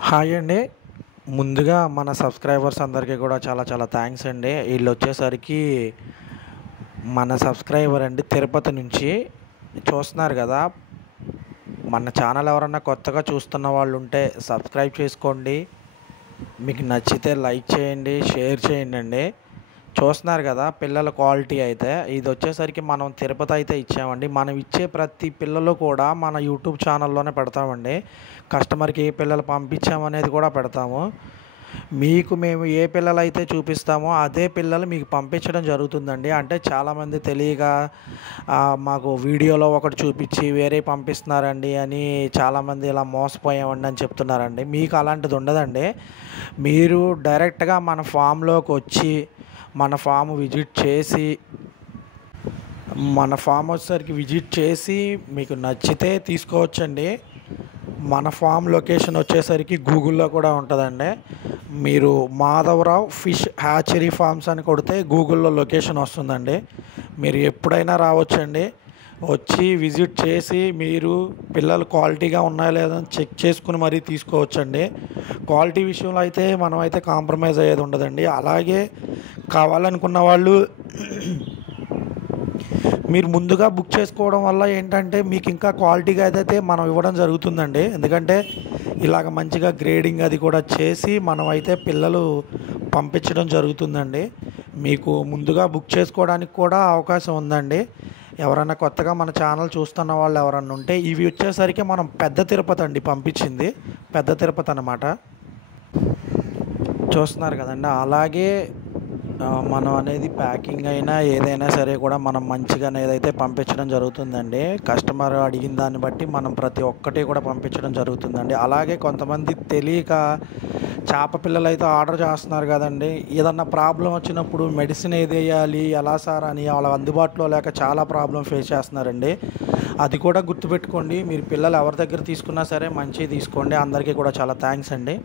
Hi అండి. ముందుగా మన సబ్స్క్రైబర్స్ అందరికీ కూడా చాలా చాలా థ్యాంక్స్ అండి. ఈళ్ళొచ్చేసరికి మన సబ్స్క్రైబర్ అండి తిరుపతి నుంచి. చూస్తున్నారు గదా! మన ఛానల్ ఎవరన్నా కొత్తగా చూస్తున్న వాళ్ళుంటే సబ్స్క్రైబ్ చేసుకోండి. మీకు నచ్చితే లైక్ చేయండి, షేర్ చేయండండి. చూస్తున్నారు గదా! పిల్లల క్వాలిటీ అయితే. ఇదొచ్చేసరికి మనం తిరుపతి అయితే ఇచ్చామండి. మనం ఇచ్చే ప్రతి పిల్లలు కూడా మన యూట్యూబ్ ఛానల్‌లోనే పెడతామండి. కస్టమర్‌కి ఏ పిల్లలు పంపించామనేది కూడా పెడతాము. మీకు మేము ఏ పిల్లలైతే చూపిస్తామో అదే పిల్లలు మీకు పంపించడం జరుగుతుందండి. అంటే చాలామంది తెలియక మాకు వీడియోలో ఒకటి చూపించి వేరే పంపిస్తున్నారండి అని చాలామంది ఇలా మోసపోయామండి అని చెప్తున్నారండి. మీకు అలాంటిది ఉండదండి. మీరు డైరెక్ట్‌గా మన ఫామ్‌లోకొచ్చి మన ఫామ్ విజిట్ చేసి మన ఫామ్ వచ్చేసరికి విజిట్ చేసి మీకు నచ్చితే తీసుకోవచ్చండి. మన ఫామ్ లొకేషన్ వచ్చేసరికి గూగుల్‌లో కూడా ఉంటదండి. మీరు మాధవరావు ఫిష్ హ్యాచరీ ఫార్మ్స్ అని కొడితే గూగుల్‌లో లొకేషన్ వస్తుందండి. మీరు ఎప్పుడైనా రావచ్చండి. వచ్చి విజిట్ చేసి మీరు పిల్లలు క్వాలిటీగా ఉన్నాయో లేదో అని చెక్ చేసుకొని మరీ తీసుకోవచ్చండి. క్వాలిటీ విషయంలో అయితే మనమైతే కాంప్రమైజ్ అయ్యేది ఉండదండి. అలాగే కావాలనుకున్న వాళ్ళు మీరు ముందుగా బుక్ చేసుకోవడం వల్ల ఏంటంటే మీకు ఇంకా క్వాలిటీగా ఏదైతే మనం ఇవ్వడం జరుగుతుందండి. ఎందుకంటే ఇలాగ మంచిగా గ్రేడింగ్ అది కూడా చేసి మనమైతే పిల్లలు పంపించడం జరుగుతుందండి. మీకు ముందుగా బుక్ చేసుకోవడానికి కూడా అవకాశం ఉందండి. ఎవరన్నా కొత్తగా మన ఛానల్ చూస్తున్న వాళ్ళు ఎవరన్నా ఉంటే ఇవి వచ్చేసరికి మనం పెద్ద తిరుపతి అండి పంపించింది. పెద్ద తిరుపతి అన్నమాట. చూస్తున్నారు కదండీ! అలాగే మనం అనేది ప్యాకింగ్ అయినా ఏదైనా సరే కూడా మనం మంచిగానే ఏదైతే పంపించడం జరుగుతుందండి. కస్టమర్ అడిగిన దాన్ని బట్టి మనం ప్రతి ఒక్కటి కూడా పంపించడం జరుగుతుందండి. అలాగే కొంతమంది తెలియక చేప పిల్లలైతే ఆర్డర్ చేస్తున్నారు కదండీ! ఏదన్నా ప్రాబ్లమ్ వచ్చినప్పుడు మెడిసిన్ ఏదెయ్యాలి, ఎలా సార్ అని వాళ్ళ అందుబాటులో లేక చాలా ప్రాబ్లమ్ ఫేస్ చేస్తున్నారండి. అది కూడా గుర్తుపెట్టుకోండి. మీరు పిల్లలు ఎవరి దగ్గర తీసుకున్నా సరే మంచియి తీసుకోండి. అందరికీ కూడా చాలా థ్యాంక్స్ అండి.